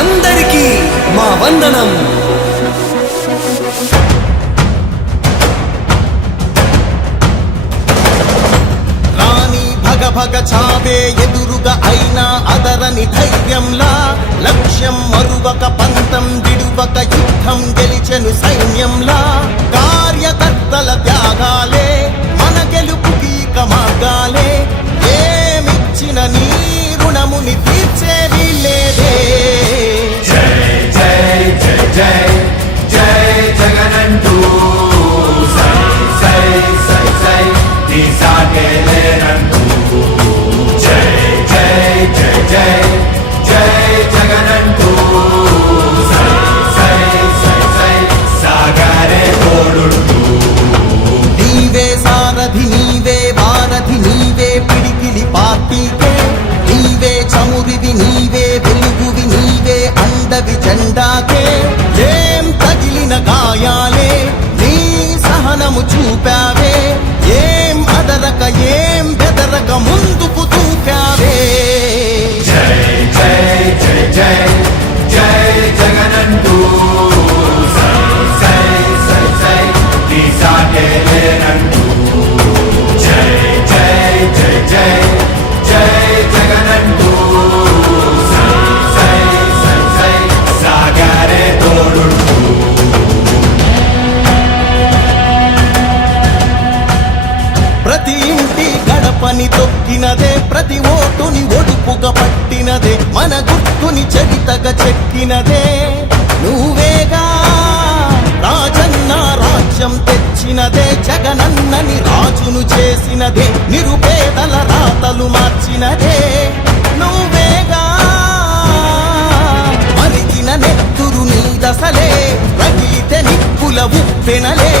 అందరికీ మా వందనం. రాణి భగ భగ చావే ఎదురుగా అయినా అదరని ధైర్యంలా, లక్ష్యం మరువక పంతం విడువక యుద్ధం గెలిచెను సైన్యంలా. కార్యకర్తల త్యాగాలే మన గెలుపుకి మార్గాలే, ఏమిచ్చిన నీ రుణముని తీర్చేది లేదే. జై జై జై జై జై జగనంటూ సై సై సై సై నీ సాగే లేనంటూ. జై జై జై జై జై జగనంటూ సై సై సై సై సాగరే తోడుంటూ. నీవే సారథి నీవే వారధి నీవే పిడికిలి పార్టీకే, నీవే చమురివి నీవే వెలుగువి నీవే అండవి జెండాకే. ఏం తగిలిన గాయాలే నీ సహనము చూపావే, ఏం అదరక ఏం బెదరక ముందుకు చూపావే. జై జై జై జై జై జగనంటూ సై సై సై సై నీ సాగే లేనంటూ. జై జై జై జై జై జగనంటూ సై సై సై సై సాగరే తోడుంటూ. ప్రతి ఇంటి గడపని తొక్కినదే, ప్రతి ఓటుని ఒడుపుగా పట్టినదే, మన గుర్తుని చరితగా చెక్కినదే నువ్వేగా. రాజన్న రాజ్యం తెచ్చినదే, జగనన్నని రాజును చేసినదే, నిరుపేదల రాతలు మార్చినదే నువ్వేగా. మరిగిన నెత్తురు నీ దశలే, రగిలితే నిప్పుల ఉప్పెనలే,